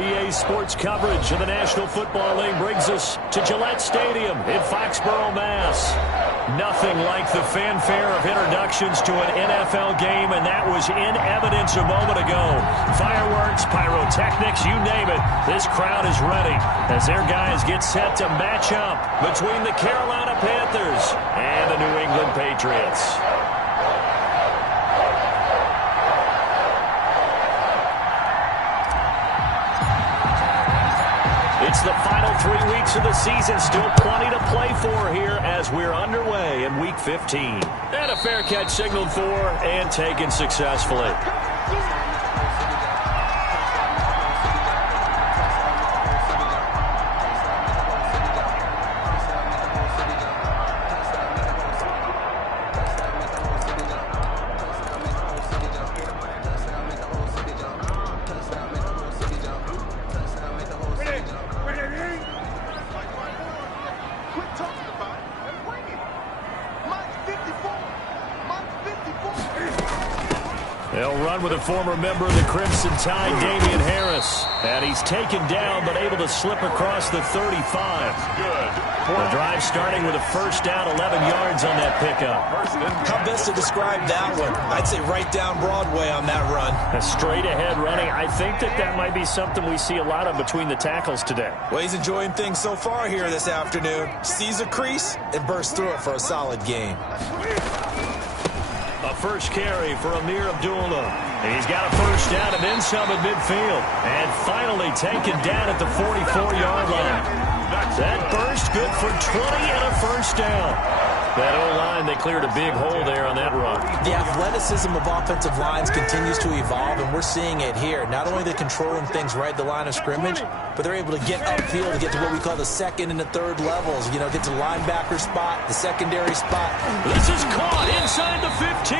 EA Sports coverage of the National Football League brings us to Gillette Stadium in Foxborough, Mass. Nothing like the fanfare of introductions to an NFL game, and that was in evidence a moment ago. Fireworks, pyrotechnics, you name it. This crowd is ready as their guys get set to match up between the Carolina Panthers and the New England Patriots. It's the final 3 weeks of the season. Still plenty to play for here as we're underway in Week 15. And a fair catch signaled for and taken successfully. They'll run with a former member of the Crimson Tide, Damian Harris. And he's taken down, but able to slip across the 35. Good. The drive starting with a first down, 11 yards on that pickup. How best to describe that one? I'd say right down Broadway on that run. A straight ahead running. I think that might be something we see a lot of between the tackles today. Well, he's enjoying things so far here this afternoon. Sees a crease and bursts through it for a solid game. A first carry for Amir Abdullah. He's got a first down and then some at midfield. And finally taken down at the 44-yard line. That burst good for 20 and a first down. That O-line, they cleared a big hole there on that run. The athleticism of offensive lines continues to evolve, and we're seeing it here. Not only are they controlling things right at the line of scrimmage, but they're able to get upfield to get to what we call the second and the third levels. You know, get to linebacker spot, the secondary spot. This is caught inside the 15.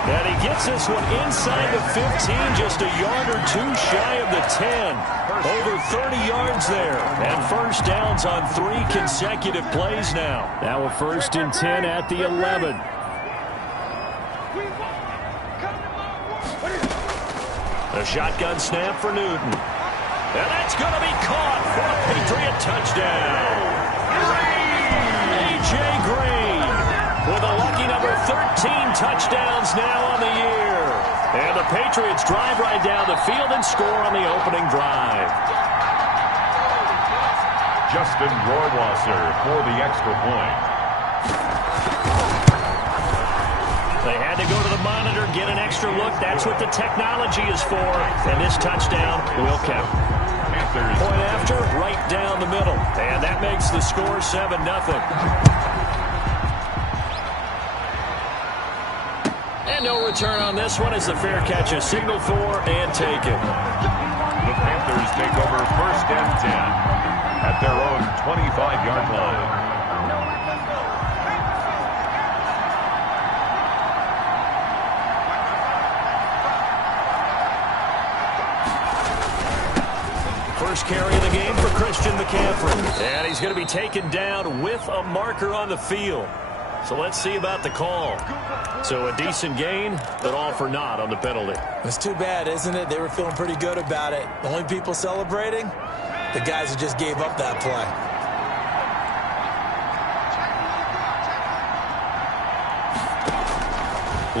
And he gets this one inside the 15, just a yard or two shy of the 10. Over 30 yards there. And first downs on 3 consecutive plays now. Now a first and 10 at the 11. A shotgun snap for Newton. And that's going to be caught for a Patriot touchdown. A.J. Green with a lucky number 13 touchdowns now on the year. And the Patriots drive right down the field and score on the opening drive. Justin Rohrwasser for the extra point. They had to go to the monitor, get an extra look. That's what the technology is for. And this touchdown will count. Point after, right down the middle. And that makes the score 7-0. And no return on this one as the fair catch is signaled for and taken. The Panthers take over first and 10 at their own 25-yard line. First carry of the game for Christian McCaffrey. And he's going to be taken down with a marker on the field. So let's see about the call. So a decent gain, but all for naught on the penalty. It's too bad, isn't it? They were feeling pretty good about it. The only people celebrating, the guys who just gave up that play.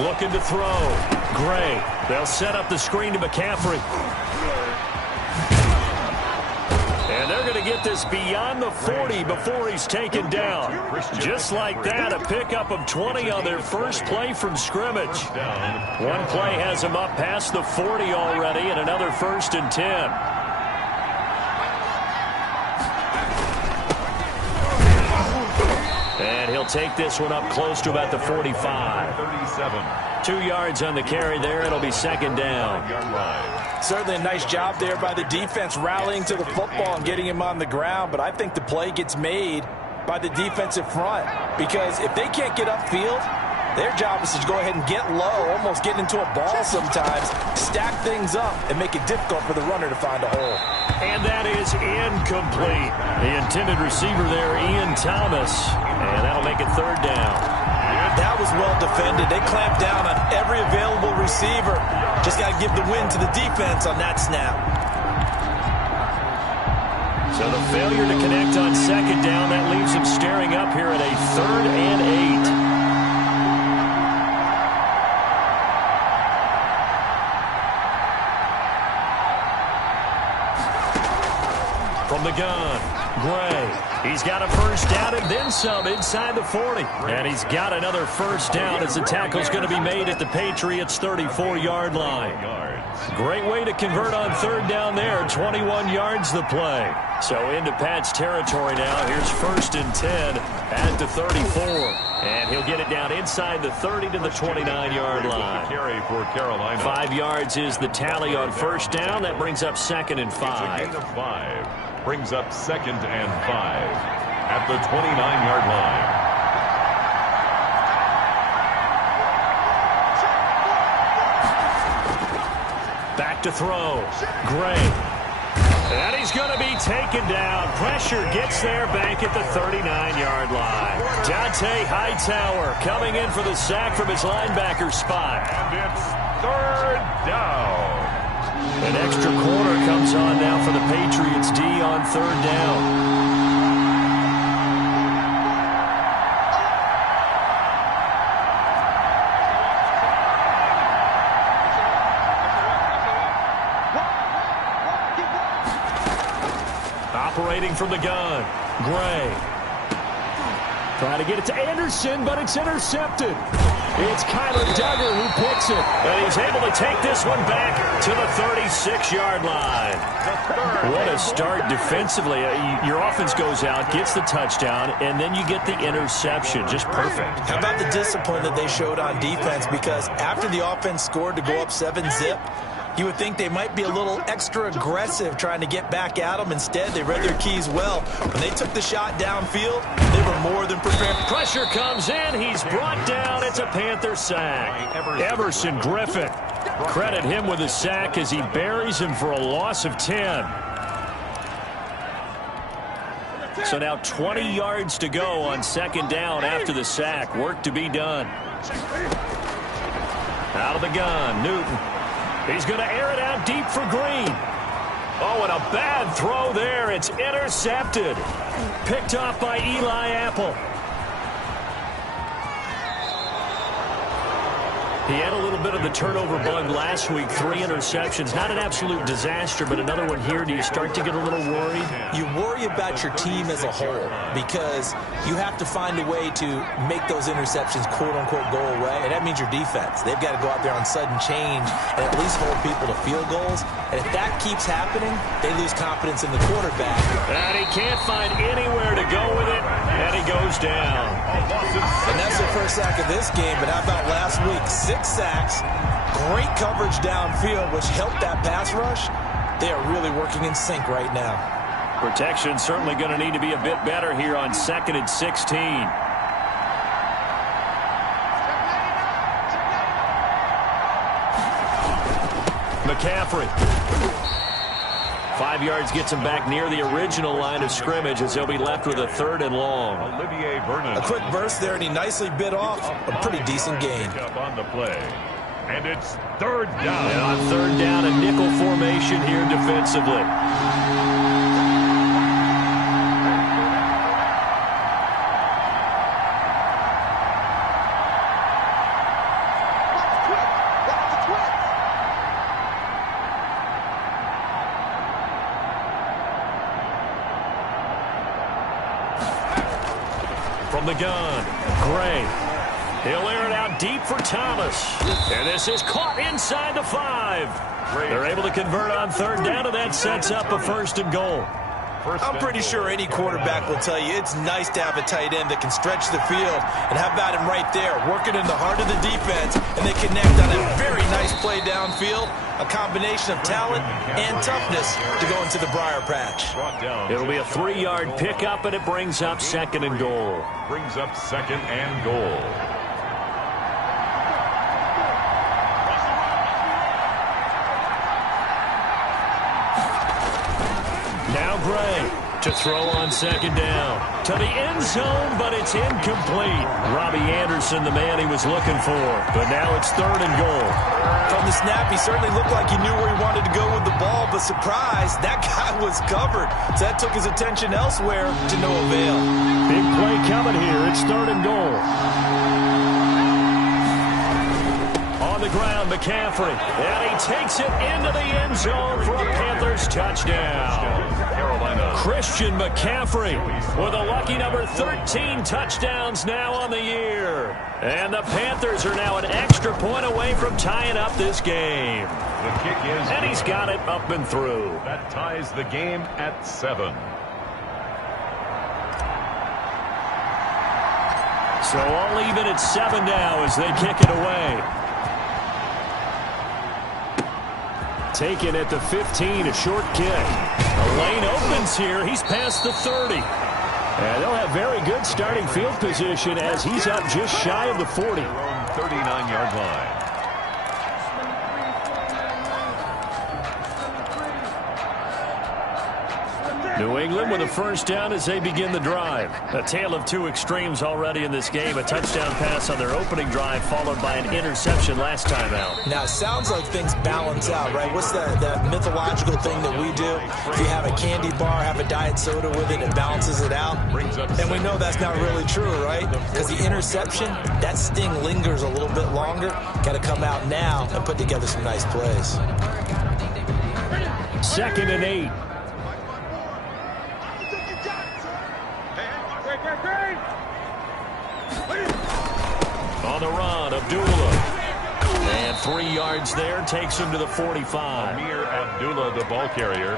Looking to throw. Gray. They'll set up the screen to McCaffrey. And they're going to get this beyond the 40 before he's taken down. Just like that, a pickup of 20 on their first play from scrimmage. One play has him up past the 40 already, and another first and 10. And he'll take this one up close to about the 45. 2 yards on the carry there. It'll be second down. Certainly a nice job there by the defense rallying to the football and getting him on the ground, but I think the play gets made by the defensive front because if they can't get upfield, their job is to go ahead and get low, almost get into a ball sometimes, stack things up, and make it difficult for the runner to find a hole. And that is incomplete. The intended receiver there, Ian Thomas, and that'll make it third down. That was well defended. They clamped down on every available receiver. Just got to give the win to the defense on that snap. So the failure to connect on second down, that leaves him staring up here at a 3rd and 8. From the gun, Gray. He's got a first down and then some inside the 40. And he's got another first down as the tackle's going to be made at the Patriots' 34-yard line. Great way to convert on 3rd down there. 21 yards the play. So into Pat's territory now. Here's 1st and 10 at the 34. And he'll get it down inside the 30 to the 29-yard line. Carry for Carolina. 5 yards is the tally on first down. That brings up 2nd and 5. It's a gain of 5. Brings up 2nd and 5 at the 29-yard line. Back to throw. Gray. And he's going to be taken down. Pressure gets there back at the 39-yard line. Dante Hightower coming in for the sack from his linebacker spot. And it's 3rd down. An extra corner comes on now for the Patriots D on 3rd down. Operating from the gun, Gray. Trying to get it to Anderson, but it's intercepted. It's Kyler Duggar who picks it. And he's able to take this one back to the 36-yard line. What a start defensively. Your offense goes out, gets the touchdown, and then you get the interception. Just perfect. How about the discipline that they showed on defense? Because after the offense scored to go up 7-zip, you would think they might be a little extra aggressive trying to get back at them. Instead, they read their keys well. When they took the shot downfield, they were more than prepared. Pressure comes in. He's brought down. It's a Panther sack. Everson Griffin. Credit him with a sack as he buries him for a loss of 10. So now 20 yards to go on 2nd down after the sack. Work to be done. Out of the gun, Newton. He's going to air it out deep for Green. Oh, and a bad throw there. It's intercepted. Picked off by Eli Apple. He had a little bit of the turnover bug last week. 3 interceptions. Not an absolute disaster, but another one here. Do you start to get a little worried? You worry about your team as a whole because you have to find a way to make those interceptions, quote-unquote, go away, and that means your defense. They've got to go out there on sudden change and at least hold people to field goals. And if that keeps happening, they lose confidence in the quarterback. And he can't find anywhere to go with it, and he goes down. And that's the first sack of this game, but how about last week? 6 sacks, great coverage downfield, which helped that pass rush. They are really working in sync right now. Protection certainly going to need to be a bit better here on 2nd and 16. McCaffrey. 5 yards gets him back near the original line of scrimmage as they'll be left with a 3rd and long. Olivier Vernon. A quick burst there, and he nicely bit off a pretty decent gain. Up on the play. And it's 3rd down. And on 3rd down, a nickel formation here defensively. From the gun, Gray. He'll air it out deep for Thomas. And this is caught inside the 5. They're able to convert on 3rd down, and that sets up a 1st and goal. I'm pretty sure any quarterback will tell you it's nice to have a tight end that can stretch the field. And how about him right there, working in the heart of the defense, and they connect on a very nice play downfield. A combination of talent and toughness to go into the briar patch. It'll be a 3-yard pickup, and it brings up 2nd and goal. Brings up 2nd and goal. Now Gray to throw on 2nd down. To the end zone, but it's incomplete. Robbie Anderson, the man he was looking for. But now it's 3rd and goal. From the snap, he certainly looked like he knew where he wanted to go with the ball, but surprise, that guy was covered. So that took his attention elsewhere to no avail. Big play coming here. It's 3rd and goal. On the ground, McCaffrey. And he takes it into the end zone for a Panthers touchdown. Carolina. Christian McCaffrey with a lucky number 13 touchdowns now on the year. And the Panthers are now an extra point away from tying up this game. The kick is, and he's got it up and through. That ties the game at 7. So all even at 7 now as they kick it away. Taken at the 15, a short kick. The lane opens here. He's past the 30. And they'll have very good starting field position as he's up just shy of the 40. 39-yard line. New England with a first down as they begin the drive. A tale of two extremes already in this game. A touchdown pass on their opening drive followed by an interception last time out. Now, it sounds like things balance out, right? What's that mythological thing that we do? If you have a candy bar, have a diet soda with it, it balances it out. And we know that's not really true, right? Because the interception, that sting lingers a little bit longer. Got to come out now and put together some nice plays. 2nd and 8. On the run, Abdullah. And 3 yards there, takes him to the 45. Amir Abdullah, the ball carrier.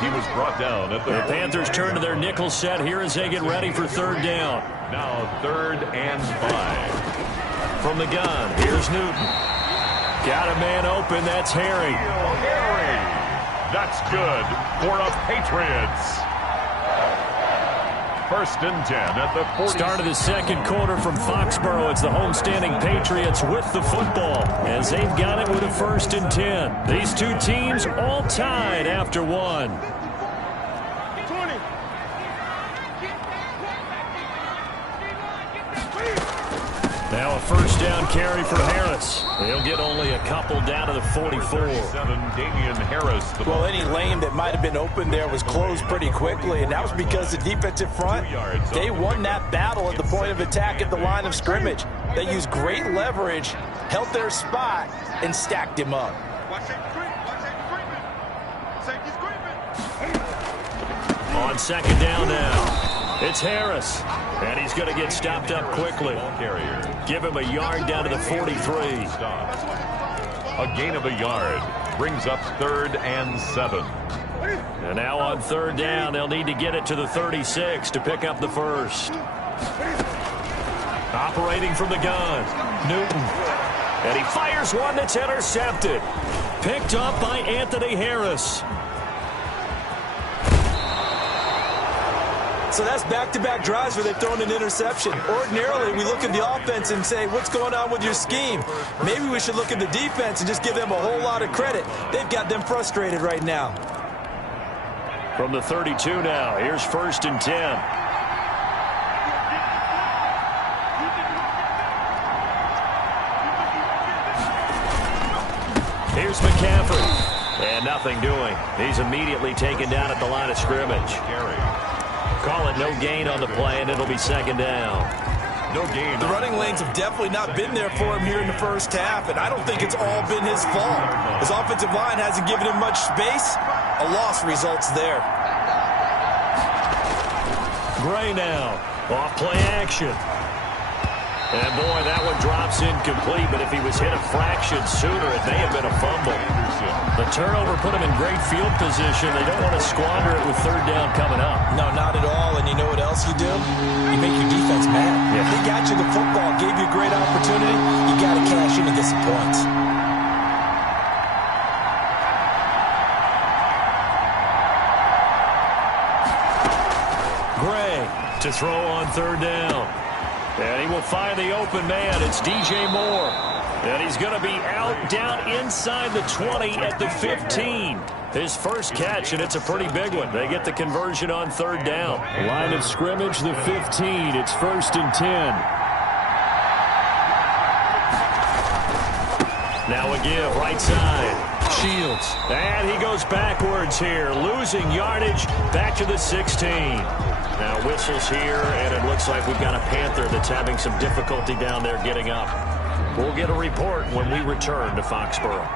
He was brought down at the Panthers turn to their nickel set here as they get ready for 3rd down. Now 3rd and 5. From the gun, here's Newton. Got a man open, that's Harry. That's good for the Patriots. 1st and 10 at the 40. Start of the 2nd quarter from Foxborough. It's the homestanding Patriots with the football as they've got it with a 1st and 10. These two teams all tied after 1. Now a 1st down carry for Harris. He'll get only a couple down to the 44. Damian Harris. Well, any lane that might have been open there was closed pretty quickly, and that was because the defensive front, they won that battle at the point of attack at the line of scrimmage. They used great leverage, held their spot, and stacked him up. On 2nd down now, it's Harris. And he's going to get stopped up quickly. Give him a yard down to the 43. A gain of a yard brings up 3rd and 7. And now on 3rd down, they'll need to get it to the 36 to pick up the 1st. Operating from the gun, Newton. And he fires one that's intercepted. Picked up by Anthony Harris. So that's back-to-back drives where they've thrown an interception. Ordinarily, we look at the offense and say, what's going on with your scheme? Maybe we should look at the defense and just give them a whole lot of credit. They've got them frustrated right now. From the 32 now, here's 1st and 10. Here's McCaffrey. And nothing doing. He's immediately taken down at the line of scrimmage. Call it no gain on the play, and it'll be 2nd down. No gain. The running lanes have definitely not been there for him here in the 1st half, and I don't think it's all been his fault. His offensive line hasn't given him much space. A loss results there. Gray now. Off play action. And boy, that one drops incomplete, but if he was hit a fraction sooner, it may have been a fumble. The turnover put him in great field position. They don't want to squander it with 3rd down coming up. No, not at all. And you know what else you do? You make your defense mad. Yeah. They got you the football, gave you a great opportunity. You got to cash in and get some points. Gray to throw on 3rd down. And he will find the open man. It's DJ Moore. And he's going to be out down inside the 20 at the 15. His first catch, and it's a pretty big one. They get the conversion on 3rd down. Line of scrimmage, the 15. It's 1st and 10. Now a give, right side. Shields. And he goes backwards here, losing yardage back to the 16. Now whistles here, and it looks like we've got a Panther that's having some difficulty down there getting up. We'll get a report when we return to Foxborough.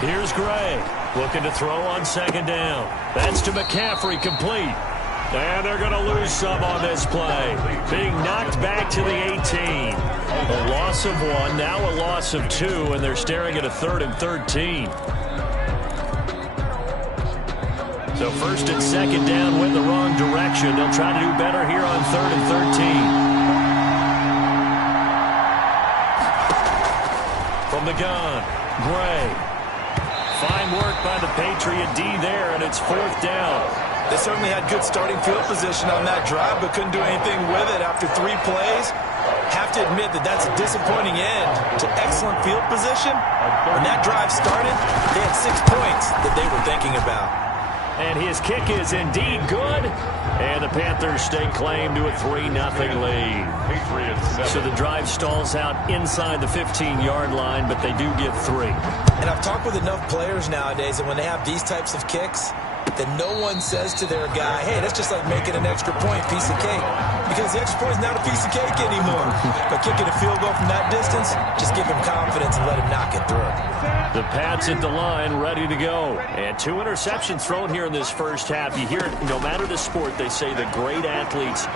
Here's Gray, looking to throw on second down. That's to McCaffrey, complete. And they're going to lose some on this play. Being knocked back to the 18. A loss of 1, now a loss of 2, and they're staring at a 3rd and 13. So 1st and 2nd down went the wrong direction. They'll try to do better here on 3rd and 13. From the gun, Gray. Fine work by the Patriot D there, and it's 4th down. They certainly had good starting field position on that drive, but couldn't do anything with it after 3 plays. Have to admit that that's a disappointing end to excellent field position. When that drive started, they had 6 points that they were thinking about. And his kick is indeed good. And the Panthers stake claim to a 3-0 lead. So the drive stalls out inside the 15-yard line, but they do get 3. And I've talked with enough players nowadays that when they have these types of kicks, that no one says to their guy, hey, that's just like making an extra point, piece of cake. Because the extra point is not a piece of cake anymore. But kicking a field goal from that distance, just give him confidence and let him knock it through. The Pats at the line, ready to go. And 2 interceptions thrown here in this first half. You hear it, no matter the sport, they say the great athletes,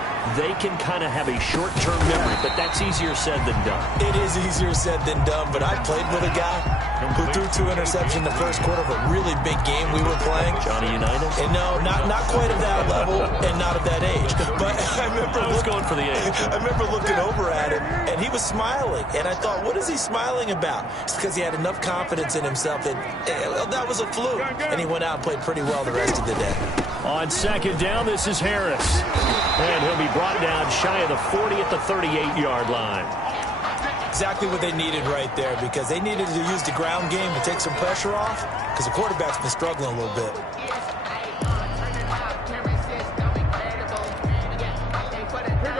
they can kind of have a short-term memory, but that's easier said than done. It is easier said than done, but I played with a guy who threw 2 interceptions in the first quarter of a really big game we were playing. Johnny Unitas? And no, not quite at that level and not at that age. But I remember going for the age. I remember looking over at him, and he was smiling. And I thought, what is he smiling about? It's because he had enough confidence in himself that that was a fluke. And he went out and played pretty well the rest of the day. On 2nd down, this is Harris. And he'll be brought down shy of the 40 at the 38-yard line. Exactly what they needed right there, because they needed to use the ground game to take some pressure off, because the quarterback's been struggling a little bit.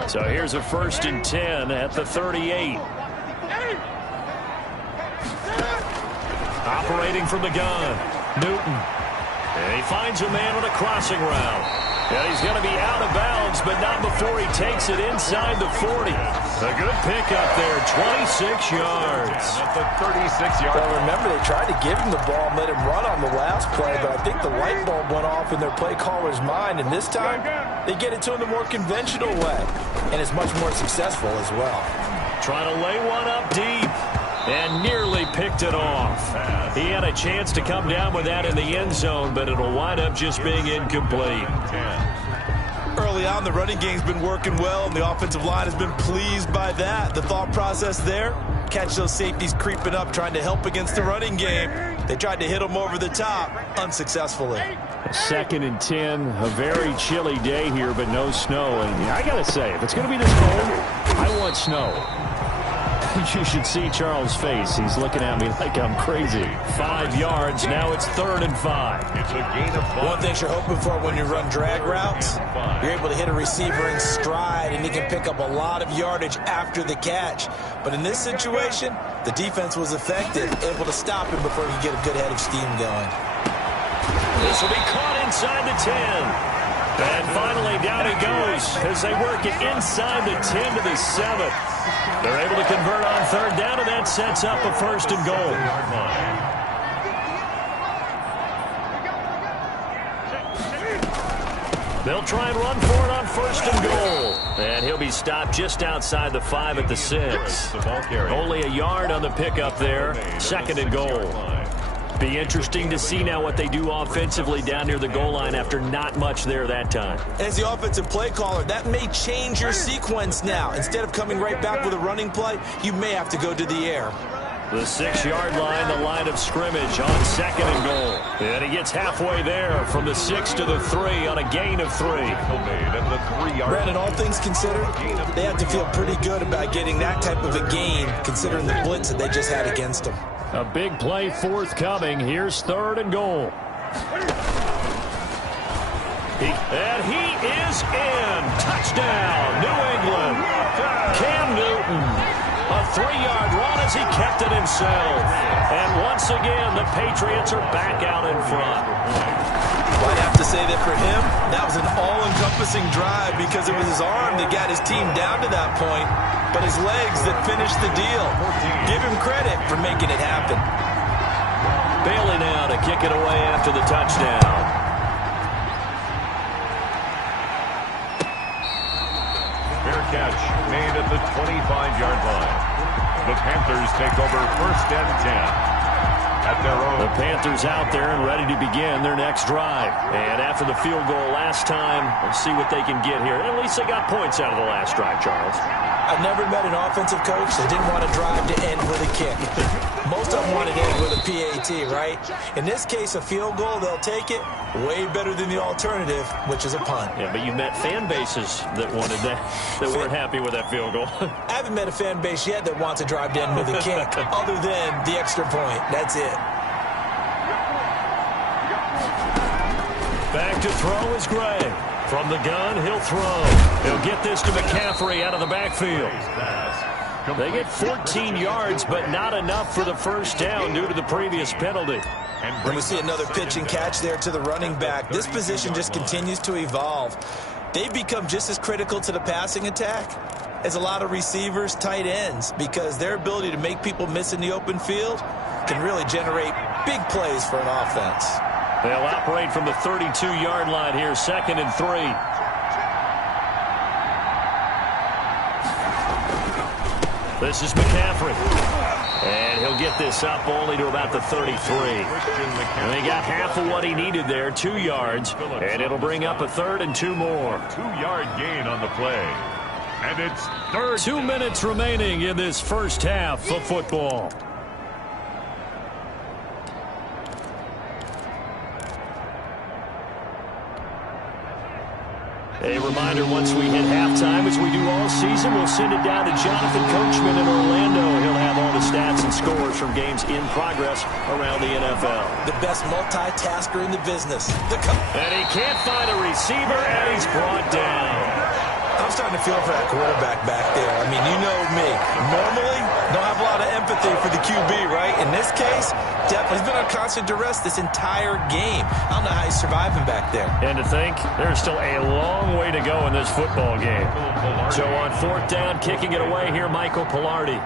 So here's a 1st and 10 at the 38. Operating from the gun, Newton. And he finds a man on a crossing route. And he's going to be out of bounds, but not before he takes it inside the 40. A good pickup there, 26 yards. At the 36-yard line. Well, remember, they tried to give him the ball and let him run on the last play, but I think the light bulb went off in their play caller's mind, and this time they get it to him the more conventional way, and it's much more successful as well. Trying to lay one up deep. And nearly picked it off. He had a chance to come down with that in the end zone, but it'll wind up just being incomplete. Early on, the running game's been working well, and the offensive line has been pleased by that. The thought process there, catch those safeties creeping up, trying to help against the running game. They tried to hit them over the top, unsuccessfully. 2nd and 10, a very chilly day here, but no snow. And I got to say, if it's going to be this cold, I want snow. You should see Charles' face. He's looking at me like I'm crazy. 5 yards. Now it's 3rd and 5. It's a gain of 5. One thing you're hoping for when you run drag routes, you're able to hit a receiver in stride, and he can pick up a lot of yardage after the catch. But in this situation, the defense was effective, able to stop him before he could get a good head of steam going. This will be caught inside the 10. And finally, down he goes as they work it inside the 10 to the 7. They're able to convert on 3rd down, and that sets up a 1st and goal. They'll try and run for it on 1st and goal. And he'll be stopped just outside the 5 at the 6. Only a yard on the pickup there. 2nd and goal. Be interesting to see now what they do offensively down near the goal line after not much there that time. As the offensive play caller, that may change your sequence now. Instead of coming right back with a running play, you may have to go to the air. The 6-yard line, the line of scrimmage on 2nd and goal. And he gets halfway there from the 6 to the 3 on a gain of 3. Brandon, all things considered, they have to feel pretty good about getting that type of a gain, considering the blitz that they just had against them. A big play forthcoming. Here's 3rd and goal. And he is in. Touchdown, New England. 3-yard run as he kept it himself. And once again, the Patriots are back out in front. Well, I'd have to say that for him, that was an all-encompassing drive because it was his arm that got his team down to that point, but his legs that finished the deal. Give him credit for making it happen. Bailey now to kick it away after the touchdown. Fair catch made at the 25-yard line. The Panthers take over 1st and 10. At their own. The Panthers out there and ready to begin their next drive. And after the field goal last time, let's see what they can get here. At least they got points out of the last drive, Charles. I've never met an offensive coach that didn't want to drive to end with a kick. Most of them want to end with a PAT, right? In this case, a field goal, they'll take it. Way better than the alternative, which is a punt. Yeah, but you met fan bases that wanted that, that weren't happy with that field goal. I haven't met a fan base yet that wants to drive to end with a kick, other than the extra point. That's it. Back to throw is Gray. From the gun, he'll throw. He'll get this to McCaffrey out of the backfield. They get 14 yards, but not enough for the first down due to the previous penalty. And we see another pitch and catch there to the running back. This position just continues to evolve. They've become just as critical to the passing attack as a lot of receivers, tight ends, because their ability to make people miss in the open field can really generate big plays for an offense. They'll operate from the 32-yard line here, 2nd and 3. This is McCaffrey. And he'll get this up only to about the 33. And they got half of what he needed there, 2 yards. And it'll bring up a 3rd and 2 more. 2-yard gain on the play. And it's 3rd. 2 minutes remaining in this first half of football. A reminder, once we hit halftime, as we do all season, we'll send it down to Jonathan Coachman in Orlando. He'll have all the stats and scores from games in progress around the NFL. The best multitasker in the business. And he can't find a receiver, and he's brought down. I'm starting to feel for that quarterback back there. I mean, you know me. Normally, don't have a lot of empathy for the QB, right? In this case, definitely. He's been on constant duress this entire game. I don't know how he's surviving back there. And to think, there's still a long way to go in this football game. So on 4th down, kicking it away here, Michael Pilardi.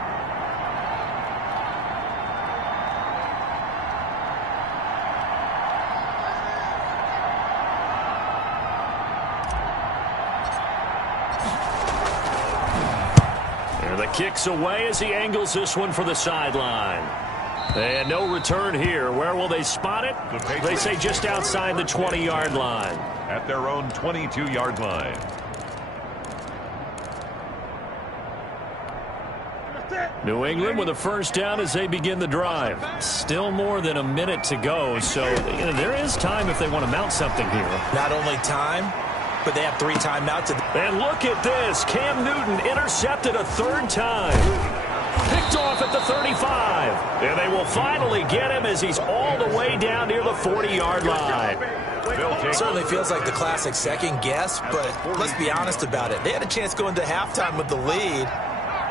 Kicks away as he angles this one for the sideline. And no return here. Where will they spot it? They say just outside the 20-yard line. At their own 22-yard line. New England with a first down as they begin the drive. Still more than a minute to go, so there is time if they want to mount something here. Not only time, but they have 3 timeouts. And look at this. Cam Newton intercepted a 3rd time. Picked off at the 35. And they will finally get him as he's all the way down near the 40-yard line. It certainly feels like the classic second guess, but let's be honest about it. They had a chance going to halftime with the lead.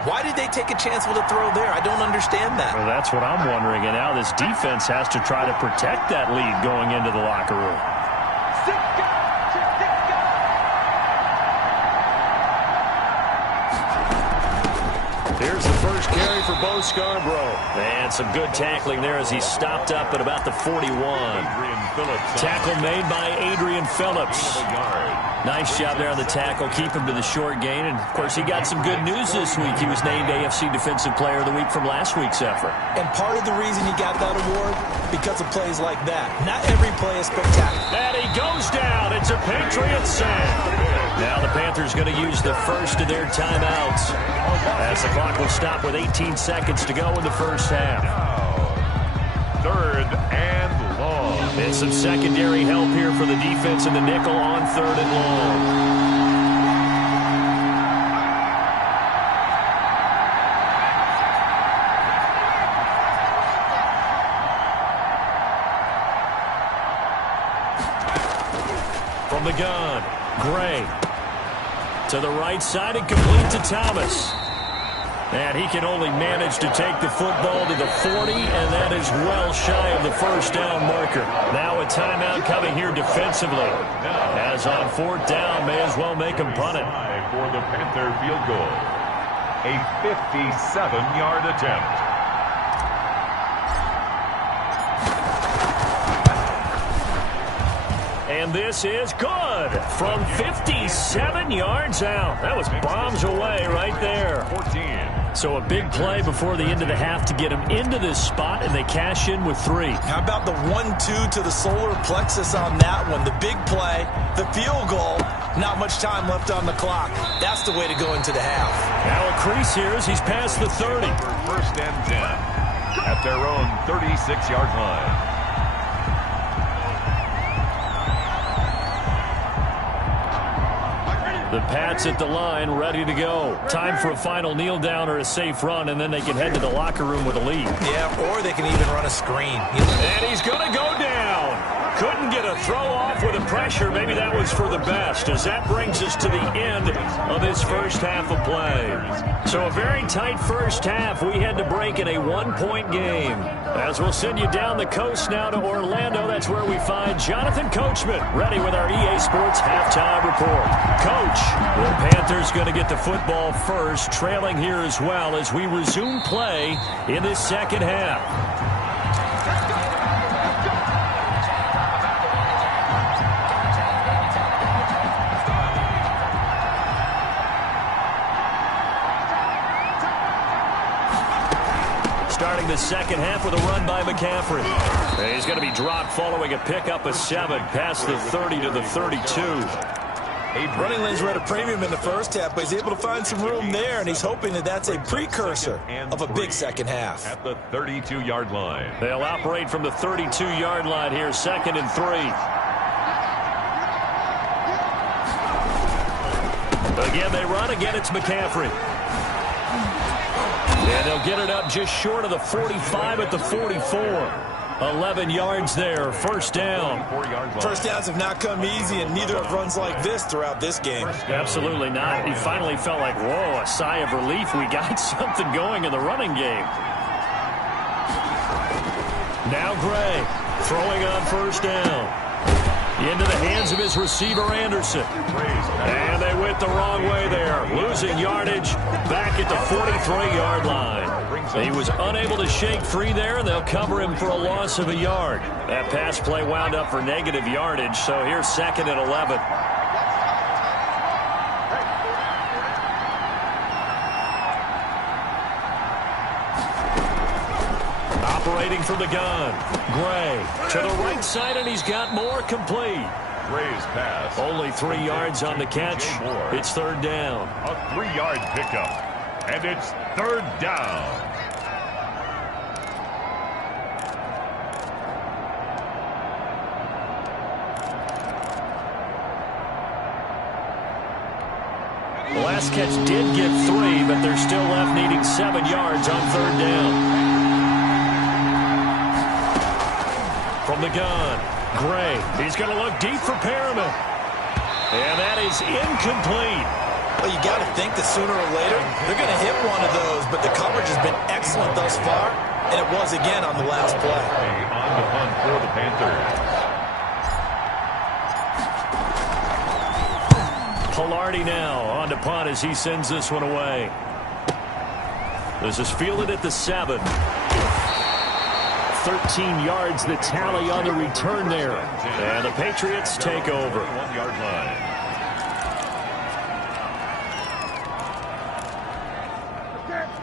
Why did they take a chance with a throw there? I don't understand that. Well, that's what I'm wondering. And now this defense has to try to protect that lead going into the locker room. Here's the first carry for Bo Scarborough. And some good tackling there as he stopped up at about the 41. Tackle made by Adrian Phillips. Nice job there on the tackle. Keep him to the short gain. And, of course, he got some good news this week. He was named AFC Defensive Player of the Week from last week's effort. And part of the reason he got that award, because of plays like that. Not every play is spectacular. And he goes down. It's a Patriots sack. Now the Panthers going to use the first of their timeouts as the clock will stop with 18 seconds to go in the first half. 3rd and long. And some secondary help here for the defense in the nickel on 3rd and long. From the gun, Gray. To the right side and complete to Thomas. And he can only manage to take the football to the 40, and that is well shy of the first down marker. Now a timeout coming here defensively. As on fourth down, may as well make him punt it. For the Panther field goal. A 57-yard attempt. And this is good from 57 yards out. That was bombs away right there. 14. So a big play before the end of the half to get him into this spot, and they cash in with 3. How about the 1-2 to the solar plexus on that one? The big play, the field goal, not much time left on the clock. That's the way to go into the half. Now a crease here as he's past the 30. First and 10 at their own 36-yard line. The Pats at the line, ready to go. Time for a final kneel down or a safe run, and then they can head to the locker room with a lead. Yeah, or they can even run a screen. And he's going to go down. Couldn't get a throw off with the pressure. Maybe that was for the best, as that brings us to the end of this first half of play. So a very tight first half. We had to break in a 1-point game. As we'll send you down the coast now to Orlando, that's where we find Jonathan Coachman, ready with our EA Sports halftime report. Coach, the Panthers going to get the football first, trailing here as well as we resume play in this second half. Starting the second half with a run by McCaffrey. He's going to be dropped following a pickup of 7 past the 30 to the 32. Running lanes were at a premium in the first half, but he's able to find some room there, and he's hoping that that's a precursor of a big second half. At the 32-yard line. They'll operate from the 32-yard line here, 2nd and 3. Again, they run. Again, it's McCaffrey. And they'll get it up just short of the 45 at the 44. 11 yards there, first down. First downs have not come easy, and neither have runs like this throughout this game. Absolutely not. He finally felt like, whoa, a sigh of relief. We got something going in the running game. Now Gray throwing on first down. Into the hands of his receiver, Anderson. And they went the wrong way there. Losing yardage back at the 43-yard line. He was unable to shake free there, and they'll cover him for a loss of a yard. That pass play wound up for negative yardage, so here's 2nd and 11. Operating from the gun. Gray to the right side, and he's got more, complete. Gray's pass. Only 3 yards on the catch. It's 3rd down. A 3-yard pickup. And it's 3rd down. The last catch did get 3, but they're still left needing 7 yards on 3rd down. From the gun, Gray. He's going to look deep for Perriman. And that is incomplete. Well, you got to think that sooner or later they're going to hit one of those, but the coverage has been excellent thus far, and it was again on the last play. On the punt for the Panthers. Pilardi now on to punt as he sends this one away. This is fielded at the 7. 13 yards the tally on the return there. And the Patriots take over. 1-yard line.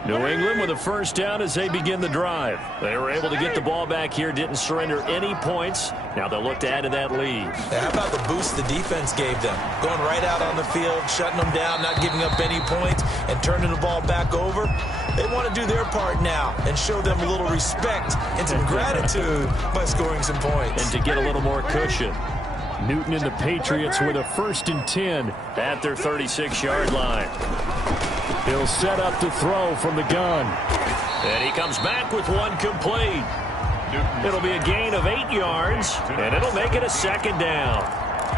New England with a first down as they begin the drive. They were able to get the ball back here, didn't surrender any points. Now they'll look to add to that lead. How about the boost the defense gave them? Going right out on the field, shutting them down, not giving up any points, and turning the ball back over. They want to do their part now and show them a little respect and some gratitude by scoring some points. And to get a little more cushion. Newton and the Patriots with a 1st and 10 at their 36-yard line. He'll set up to throw from the gun. And he comes back with one complete. It'll be a gain of 8 yards, and it'll make it a 2nd down.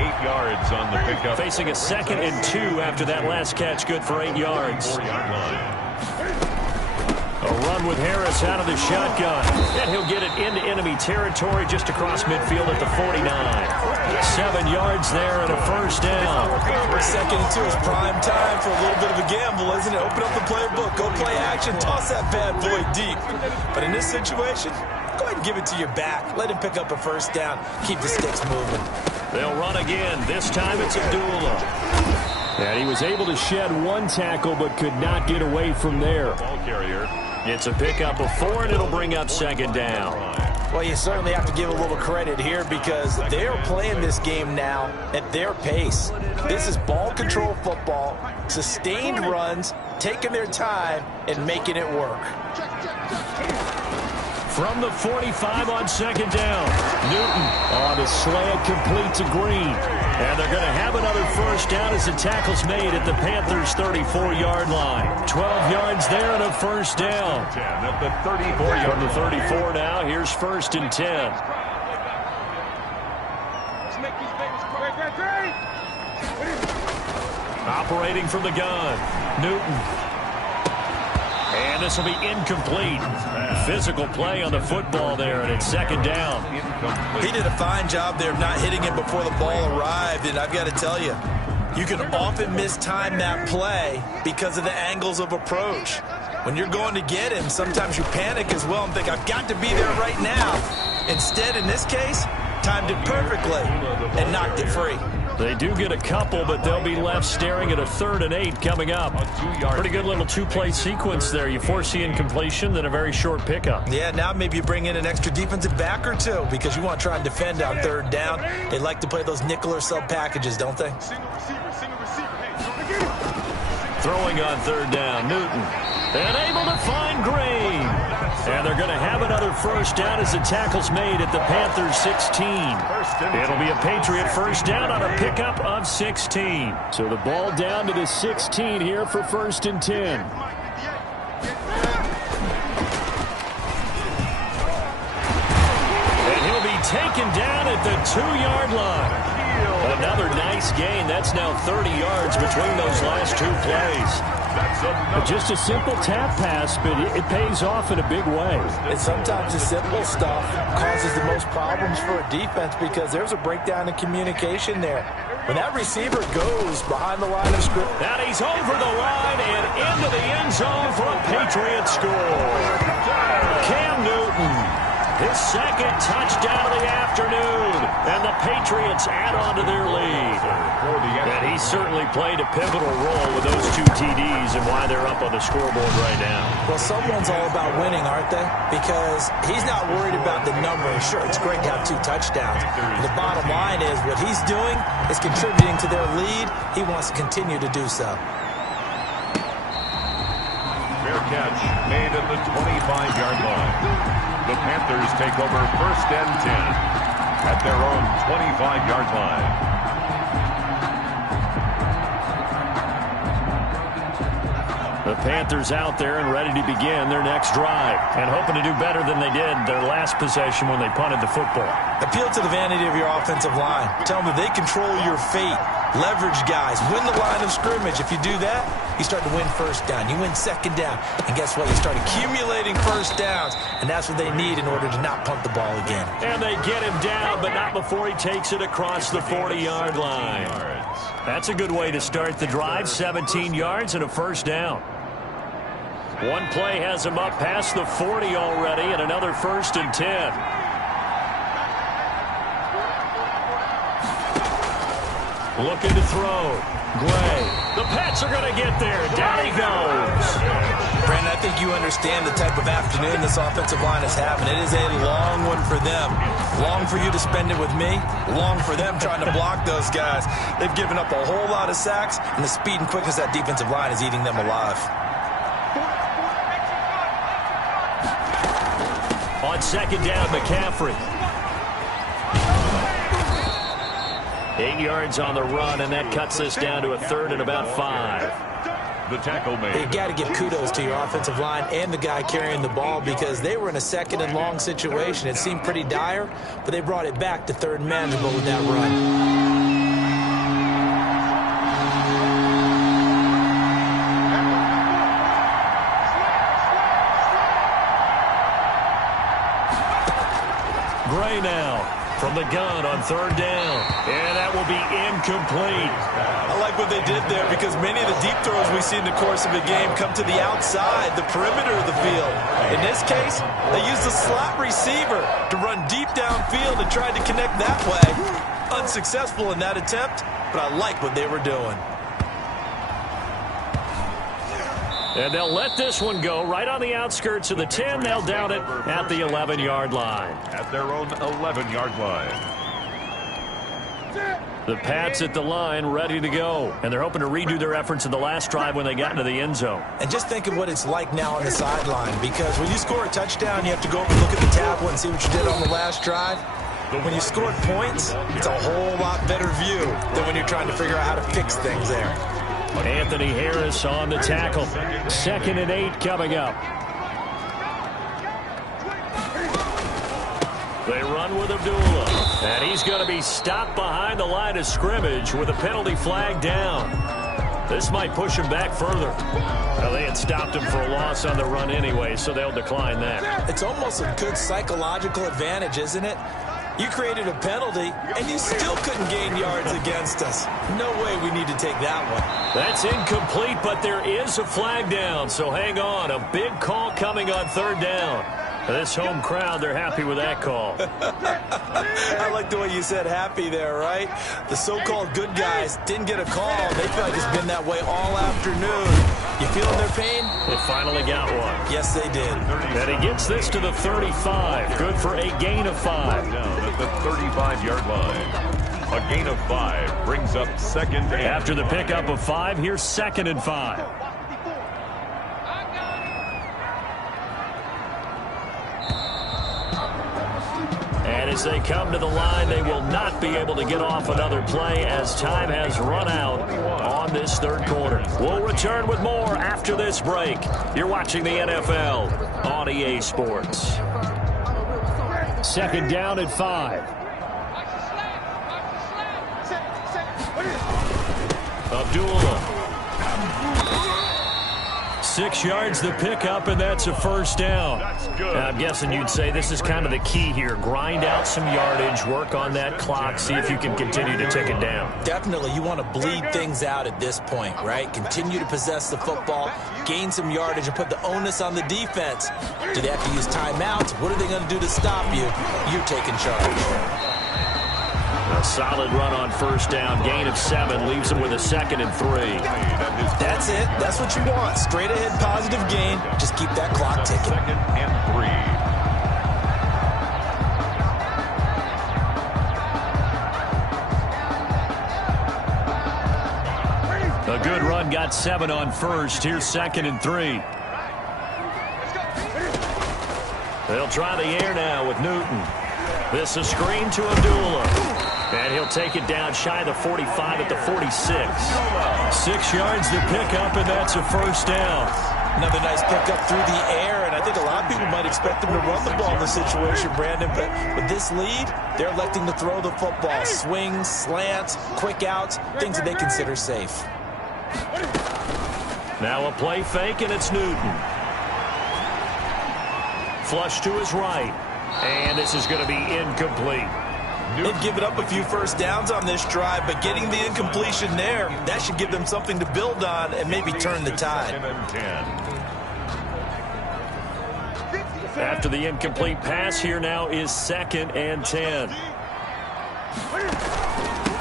8 yards on the pickup. Facing a 2nd and 2 after that last catch, good for 8 yards. 4-yard line. going with Harris out of the shotgun. And he'll get it into enemy territory just across midfield at the 49. 7 yards there and a first down. 2nd and 2 is prime time for a little bit of a gamble, isn't it? Open up the playbook, go play action, toss that bad boy deep. But in this situation, go ahead and give it to your back. Let him pick up a first down. Keep the sticks moving. They'll run again. This time it's Abdullah. And he was able to shed 1 tackle but could not get away from there. Ball carrier. It's a pickup of 4, and it'll bring up 2nd down. Well, you certainly have to give a little credit here because they're playing this game now at their pace. This is ball control football, sustained runs, taking their time, and making it work. From the 45 on 2nd down. Newton on the slant, complete to Green. And they're going to have another first down as the tackle's made at the Panthers' 34-yard line. 12 yards there and a first down. 10 at the 34-yard From the 34 now, here's 1st and 10. Operating from the gun. Newton. And this will be incomplete. Physical play on the football there, and it's 2nd down. He did a fine job there of not hitting it before the ball arrived, and I've got to tell you, you can often mistime that play because of the angles of approach. When you're going to get him, sometimes you panic as well and think, I've got to be there right now. Instead, in this case, timed it perfectly and knocked it free. They do get a couple, but they'll be left staring at a 3rd and 8 coming up. Pretty good little 2-play sequence there. You force the incompletion, then a very short pickup. Yeah, now maybe you bring in an extra defensive back or 2 because you want to try and defend on 3rd down. They like to play those nickel or sub packages, don't they? Throwing on 3rd down, Newton. And able to find Green. And they're going to have another first down as the tackle's made at the Panthers' 16. It'll be a Patriot first down on a pickup of 16. So the ball down to the 16 here for 1st and 10. And he'll be taken down at the 2-yard line. Another nice gain. That's now 30 yards between those last 2 plays. Just a simple tap pass, but it pays off in a big way. And sometimes the simple stuff causes the most problems for a defense because there's a breakdown in communication there. When that receiver goes behind the line of scrimmage. And he's over the line and into the end zone for a Patriot score. Cam Newton, his 2nd touchdown of the afternoon. And the Patriots add on to their lead. And he certainly played a pivotal role with those 2 TDs and why they're up on the scoreboard right now. Well, someone's all about winning, aren't they? Because he's not worried about the number. Sure, it's great to have 2 touchdowns. But the bottom line is what he's doing is contributing to their lead. He wants to continue to do so. Fair catch made at the 25-yard line. The Panthers take over 1st and 10 at their own 25-yard line. The Panthers out there and ready to begin their next drive and hoping to do better than they did their last possession when they punted the football. Appeal to the vanity of your offensive line. Tell them that they control your fate. Leverage guys. Win the line of scrimmage. If you do that, you start to win first down. You win 2nd down. And guess what? You start accumulating first downs. And that's what they need in order to not punt the ball again. And they get him down, but not before he takes it across the 40-yard line. That's a good way to start the drive. 17 yards and a first down. One play has him up past the 40 already, and another 1st and 10. Looking to throw. Gray. The Pats are going to get there. Down he goes. Brandon, I think you understand the type of afternoon this offensive line is having. It is a long one for them. Long for you to spend it with me. Long for them trying to block those guys. They've given up a whole lot of sacks, and the speed and quickness of that defensive line is eating them alive. On 2nd down, McCaffrey. 8 yards on the run, and that cuts us down to a 3rd and about 5. The tackle made. You got to give kudos to your offensive line and the guy carrying the ball because they were in a 2nd and long situation. It seemed pretty dire, but they brought it back to 3rd and manageable with that run. Gray now from the gun on third down. And that will be incomplete. I like what they did there because many of the deep throws we see in the course of a game come to the outside, the perimeter of the field. In this case, they used a slot receiver to run deep downfield and tried to connect that way. Unsuccessful in that attempt, but I like what they were doing. And they'll let this one go right on the outskirts of the 10. They'll down it at the 11-yard line. At their own 11-yard line. The Pats at the line ready to go. And they're hoping to redo their efforts in the last drive when they got into the end zone. And just think of what it's like now on the sideline, because when you score a touchdown, you have to go over and look at the tablet and see what you did on the last drive. When you scored points, it's a whole lot better view than when you're trying to figure out how to fix things there. Anthony Harris on the tackle. 2nd and 8 coming up. They run with Abdullah. And he's going to be stopped behind the line of scrimmage with a penalty flag down. This might push him back further. Well, they had stopped him for a loss on the run anyway, so they'll decline that. It's almost a good psychological advantage, isn't it? You created a penalty, and you still couldn't gain yards against us. No way we need to take that one. That's incomplete, but there is a flag down, so hang on. A big call coming on third down. This home crowd, they're happy with that call. I like the way you said happy there, right? The so-called good guys didn't get a call. They feel like it's been that way all afternoon. You feeling their pain? They finally got one. Yes, they did. And he gets this to the 35. Good for a gain of 5. Down at the 35-yard line. A gain of 5 brings up 2nd and... After the pickup of 5, here's 2nd and 5. And as they come to the line, they will not be able to get off another play as time has run out on this third quarter. We'll return with more after this break. You're watching the NFL on EA Sports. 2nd down at 5. Abdullah. 6 yards the pickup, and that's a first down. Now, I'm guessing you'd say this is kind of the key here. Grind out some yardage, work on that clock, see if you can continue to take it down. Definitely, you want to bleed things out at this point, right? Continue to possess the football, gain some yardage, and put the onus on the defense. Do they have to use timeouts? What are they going to do to stop you? You're taking charge. A solid run on first down. Gain of 7 leaves them with a 2nd and 3. That's it. That's what you want. Straight ahead positive gain. Just keep that clock ticking. 2nd and 3. A good run got 7 on first. Here's 2nd and 3. They'll try the air now with Newton. This a screen to Abdullah. And he'll take it down shy of the 45 at the 46. 6 yards to pick up, and that's a first down. Another nice pickup through the air, and I think a lot of people might expect them to run the ball in this situation, Brandon. But with this lead, they're electing to throw the football. Swings, slants, quick outs, things that they consider safe. Now a play fake, and it's Newton. Flush to his right. And this is going to be incomplete. They've given up a few first downs on this drive, but getting the incompletion there, that should give them something to build on and maybe turn the tide. After the incomplete pass, here now is 2nd and 10.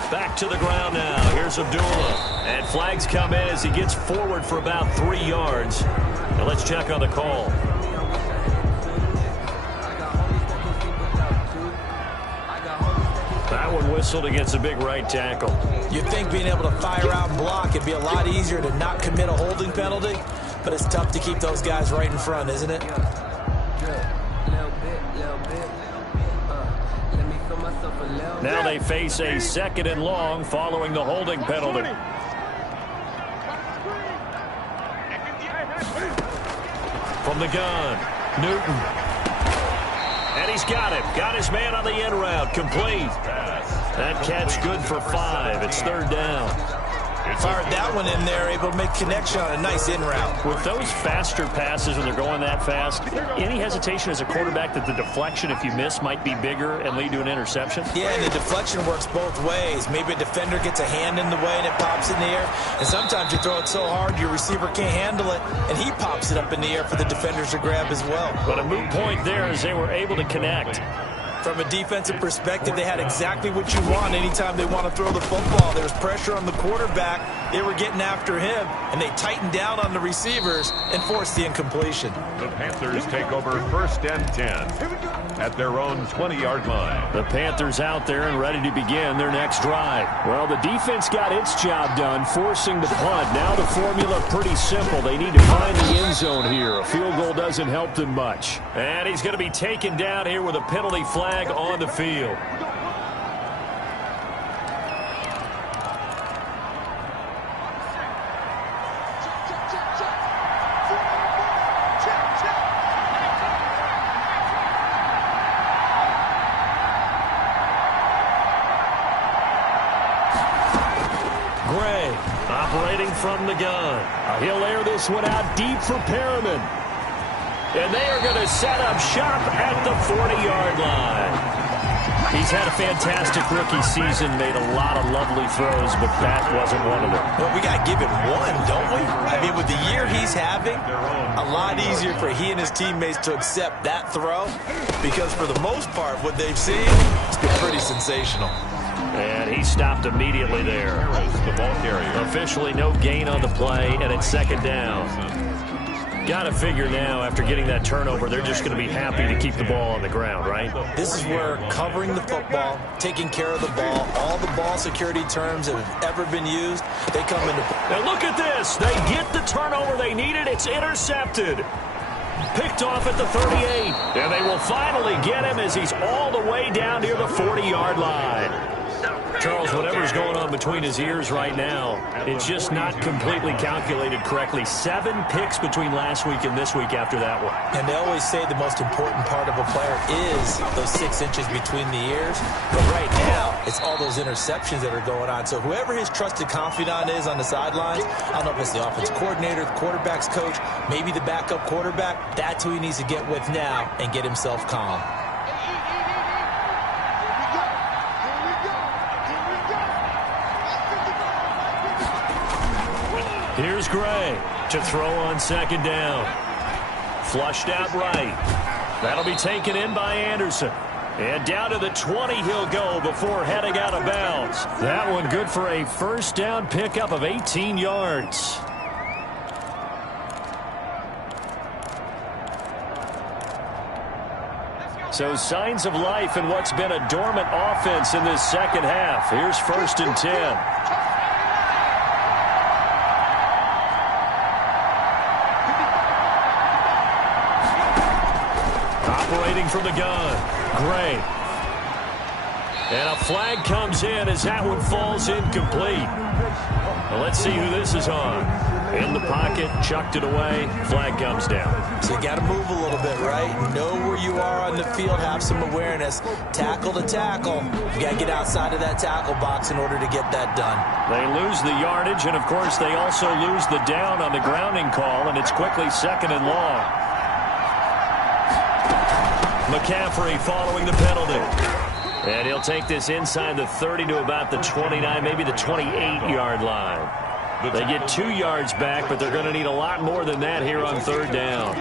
Back to the ground now. Here's Abdullah. And flags come in as he gets forward for about 3 yards. Now let's check on the call. That one whistled against a big right tackle. You'd think being able to fire out and block, it'd be a lot easier to not commit a holding penalty, but it's tough to keep those guys right in front, isn't it? Now they face a 2nd and long following the holding penalty. From the gun, Newton. And he's got him. Got his man on the end route. Complete. That catch good for 5. It's 3rd down. Fired that one in there, able to make connection on a nice in route. With those faster passes when they're going that fast, any hesitation as a quarterback that the deflection, if you miss, might be bigger and lead to an interception? Yeah, and the deflection works both ways. Maybe a defender gets a hand in the way and it pops in the air. And sometimes you throw it so hard your receiver can't handle it, and he pops it up in the air for the defenders to grab as well. But a moot point there as they were able to connect. From a defensive perspective, they had exactly what you want anytime they want to throw the football. There was pressure on the quarterback. They were getting after him, and they tightened down on the receivers and forced the incompletion. The Panthers take over 1st and 10 at their own 20-yard line. The Panthers out there and ready to begin their next drive. Well, the defense got its job done, forcing the punt. Now the formula pretty simple. They need to find the end zone here. A field goal doesn't help them much. And he's going to be taken down here with a penalty flag on the field. Gray operating from the gun. He'll air this one out deep for Perriman. And they are going to set up shop at the 40-yard line. He's had a fantastic rookie season, made a lot of lovely throws, but that wasn't one of them. Well, we got to give him one, don't we? I mean, with the year he's having, a lot easier for he and his teammates to accept that throw, because for the most part, what they've seen, it's been pretty sensational. And he stopped immediately there. The ball carrier. Officially no gain on the play, and it's 2nd down. Got to figure now, after getting that turnover, they're just going to be happy to keep the ball on the ground, right? This is where covering the football, taking care of the ball, all the ball security terms that have ever been used, they come into play. And look at this. They get the turnover they needed. It's intercepted. Picked off at the 38. And they will finally get him as he's all the way down near the 40-yard line. Charles, whatever's going on between his ears right now, it's just not completely calculated correctly. 7 picks between last week and this week after that one. And they always say the most important part of a player is those 6 inches between the ears. But right now, it's all those interceptions that are going on. So whoever his trusted confidant is on the sidelines, I don't know if it's the offensive coordinator, the quarterback's coach, maybe the backup quarterback, that's who he needs to get with now and get himself calm. Here's Gray to throw on 2nd down. Flushed out right. That'll be taken in by Anderson. And down to the 20 he'll go before heading out of bounds. That one good for a 1st down pickup of 18 yards. So signs of life in what's been a dormant offense in this 2nd half. Here's 1st and 10. Operating from the gun, Gray. And a flag comes in as that one falls incomplete. Well, let's see who this is on. In the pocket, chucked it away, flag comes down. So you got to move a little bit, right? Know where you are on the field, have some awareness. Tackle to tackle. You got to get outside of that tackle box in order to get that done. They lose the yardage, and of course they also lose the down on the grounding call, and it's quickly 2nd and long. McCaffrey following the penalty. And he'll take this inside the 30 to about the 29, maybe the 28-yard line. They get 2 yards back, but they're going to need a lot more than that here on 3rd down.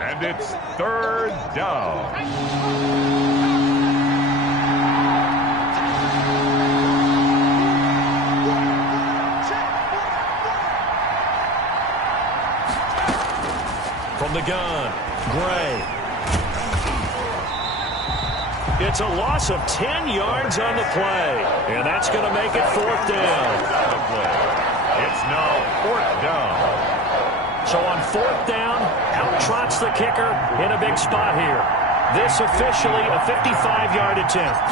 And it's 3rd down. From the gun, Gray. It's a loss of 10 yards on the play, and that's going to make it 4th down. It's now 4th down. So on 4th down, out trots the kicker in a big spot here. This officially a 55-yard attempt.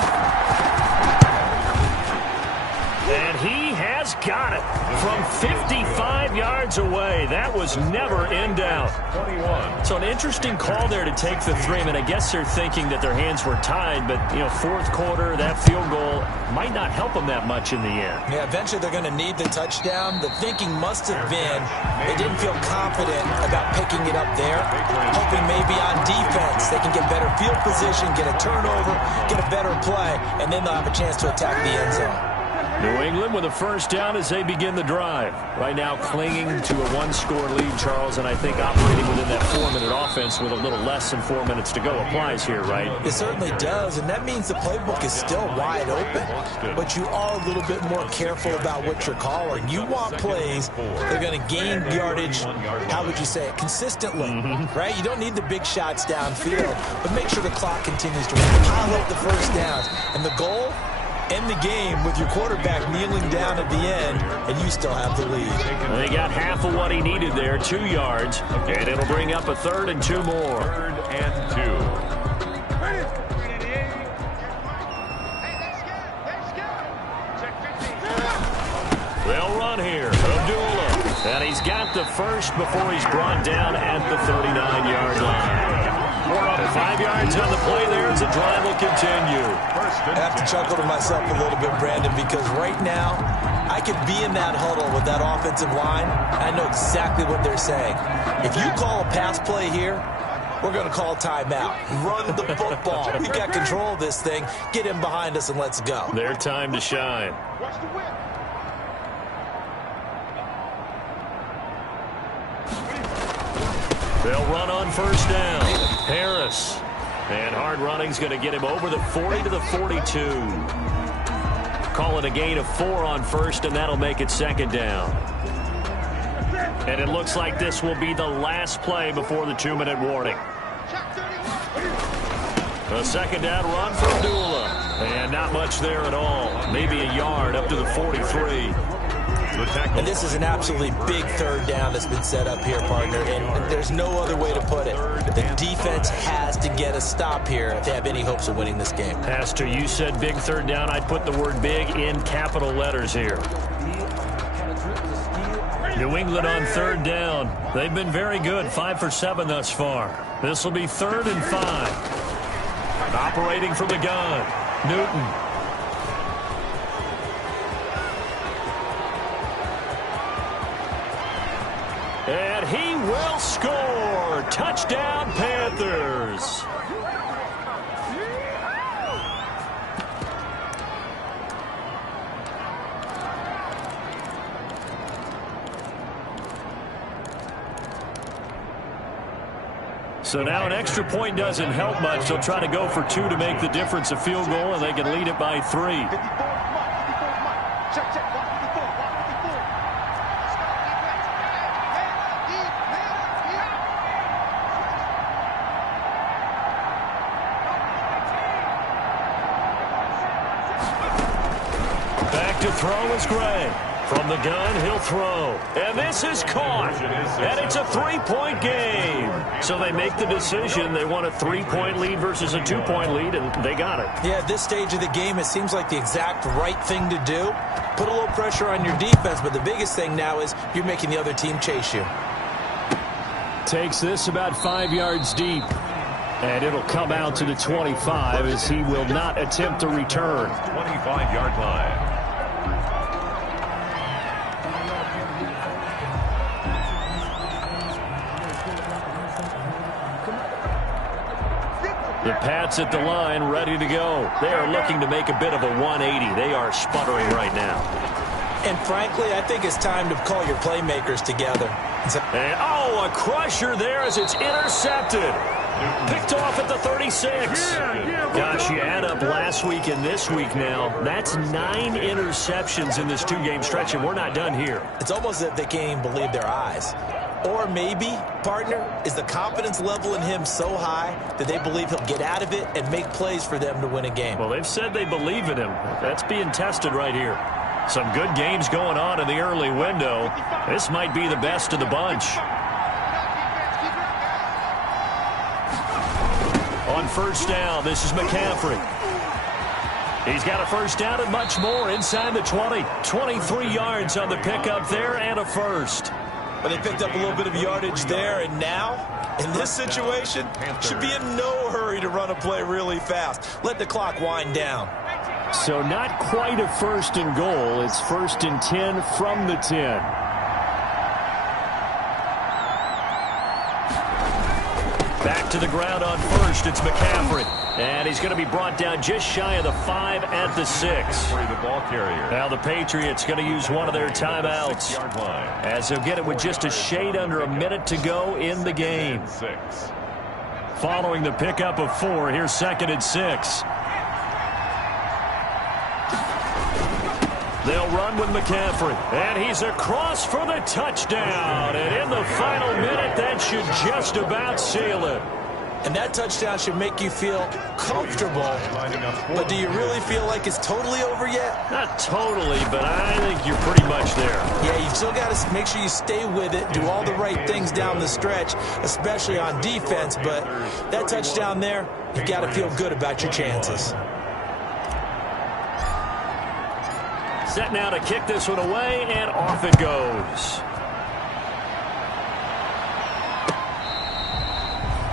And he has just got it from 55 yards away. That was never in doubt. 21. So an interesting call there to take the 3. I mean, I guess they're thinking that their hands were tied, but, you know, fourth quarter, that field goal might not help them that much in the end. Yeah, eventually they're going to need the touchdown. The thinking must have been they didn't feel confident about picking it up there, hoping maybe on defense they can get better field position, get a turnover, get a better play, and then they'll have a chance to attack the end zone. New England with a first down as they begin the drive. Right now clinging to a one-score lead, Charles, and I think operating within that 4-minute offense with a little less than 4 minutes to go applies here, right? It certainly does, and that means the playbook is still wide open, but you are a little bit more careful about what you're calling. You want plays that are going to gain yardage, how would you say it, consistently, right? You don't need the big shots downfield, but make sure the clock continues to run. Pile up the first downs, and the goal, end the game with your quarterback kneeling down at the end, and you still have the lead. Well, they got half of what he needed there, 2 yards, and it'll bring up a 3rd and 2 more. 3rd and 2. They'll run here. Abdullah. And he's got the first before he's brought down at the 39-yard line. We're up 5 yards on the play there as the drive will continue. I have to chuckle to myself a little bit, Brandon, because right now I could be in that huddle with that offensive line. I know exactly what they're saying. If you call a pass play here, we're going to call timeout. Run the football. We've got control of this thing. Get him behind us and let's go. Their time to shine. They'll run on first down. Harris. And hard running's going to get him over the 40 to the 42. Call it a gain of 4 on first, and that'll make it 2nd down. And it looks like this will be the last play before the 2-minute warning. A 2nd down run for Abdullah. And not much there at all. Maybe a yard up to the 43. And this is an absolutely big 3rd down that's been set up here, partner, and there's no other way to put it. The defense has to get a stop here if they have any hopes of winning this game. Pastor, you said big 3rd down. I'd put the word big in capital letters here. New England on 3rd down. They've been very good, 5 for 7 thus far. This will be 3rd and 5. Operating from the gun, Newton. And he will score. Touchdown, Panthers. So now an extra point doesn't help much. They'll try to go for 2 to make the difference a field goal, and they can lead it by 3. Back to throw is Gray. From the gun, he'll throw. And this is caught. And it's a 3-point game. So they make the decision. They want a 3-point lead versus a 2-point lead, and they got it. Yeah, at this stage of the game, it seems like the exact right thing to do. Put a little pressure on your defense, but the biggest thing now is you're making the other team chase you. Takes this about 5 yards deep. And it'll come out to the 25 as he will not attempt to return. 25-yard line. The Pats at the line, ready to go. They are looking to make a bit of a 180. They are sputtering right now. And frankly, I think it's time to call your playmakers together. And, a crusher there as it's intercepted. Picked off at the 36. Gosh, you add up last week and this week now. That's 9 interceptions in this 2-game stretch, and we're not done here. It's almost as if they can't even believe their eyes. Or maybe, partner, is the confidence level in him so high that they believe he'll get out of it and make plays for them to win a game. Well, they've said they believe in him. That's being tested right here. Some good games going on in the early window. This might be the best of the bunch. On first down, this is McCaffrey. He's got a first down and much more inside the 20. 23 yards on the pickup there and a first. Well, they picked up a little bit of yardage there, and now, in this situation, should be in no hurry to run a play really fast. Let the clock wind down. So not quite a first and goal. It's first and 10 from the 10. Back to the ground on first. It's McCaffrey. And he's going to be brought down just shy of the 5 at the 6. The ball carrier. Now the Patriots going to use one of their timeouts, as they'll get it with just a shade under a minute to go in the game. Following the pickup of 4, here's 2nd and 6. They'll run with McCaffrey, and he's across for the touchdown. And in the final minute, that should just about seal it. And that touchdown should make you feel comfortable. But do you really feel like it's totally over yet? Not totally, but I think you're pretty much there. Yeah, you've still got to make sure you stay with it, do all the right things down the stretch, especially on defense. But that touchdown there, you've got to feel good about your chances. Set now to kick this one away, and off it goes.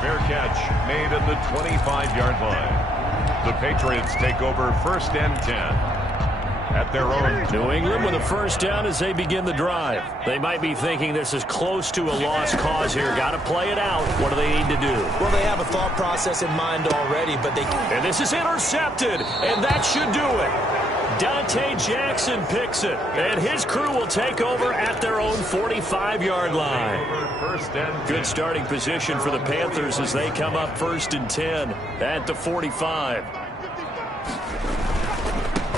Fair catch made at the 25-yard line. The Patriots take over first and 10 at their own. New England with a first down as they begin the drive. They might be thinking this is close to a lost cause here. Got to play it out. What do they need to do? Well, they have a thought process in mind already, but they... And this is intercepted, and that should do it. Dante Jackson picks it, and his crew will take over at their own 45-yard line. Good starting position for the Panthers as they come up first and 10 at the 45.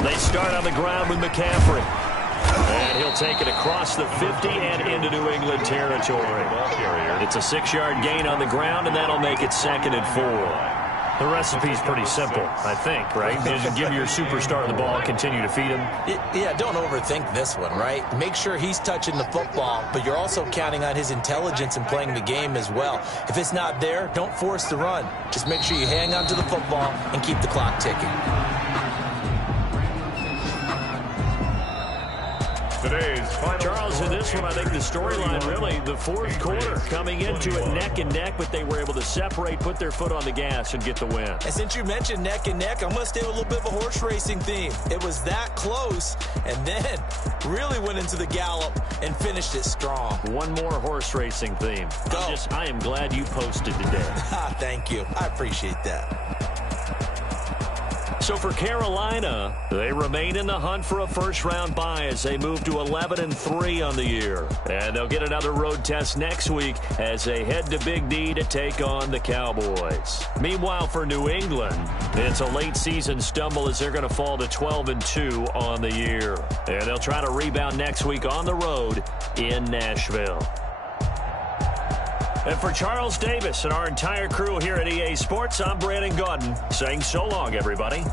They start on the ground with McCaffrey. And he'll take it across the 50 and into New England territory. It's a 6-yard gain on the ground, and that'll make it 2nd and 4. The recipe's pretty simple, I think, right? Just give your superstar the ball, continue to feed him. Yeah, don't overthink this one, right? Make sure he's touching the football, but you're also counting on his intelligence in playing the game as well. If it's not there, don't force the run. Just make sure you hang on to the football and keep the clock ticking. Today's final Charles, in this one, I think the storyline really, the fourth quarter, coming into it neck and neck, but they were able to separate, put their foot on the gas, and get the win. And since you mentioned neck and neck, I'm going to stay with a little bit of a horse racing theme. It was that close, and then really went into the gallop and finished it strong. One more horse racing theme. Go. I am glad you posted today. Thank you. I appreciate that. So for Carolina, they remain in the hunt for a first-round bye as they move to 11-3 on the year. And they'll get another road test next week as they head to Big D to take on the Cowboys. Meanwhile, for New England, it's a late-season stumble as they're going to fall to 12-2 on the year. And they'll try to rebound next week on the road in Nashville. And for Charles Davis and our entire crew here at EA Sports, I'm Brandon Gaudin saying so long, everybody.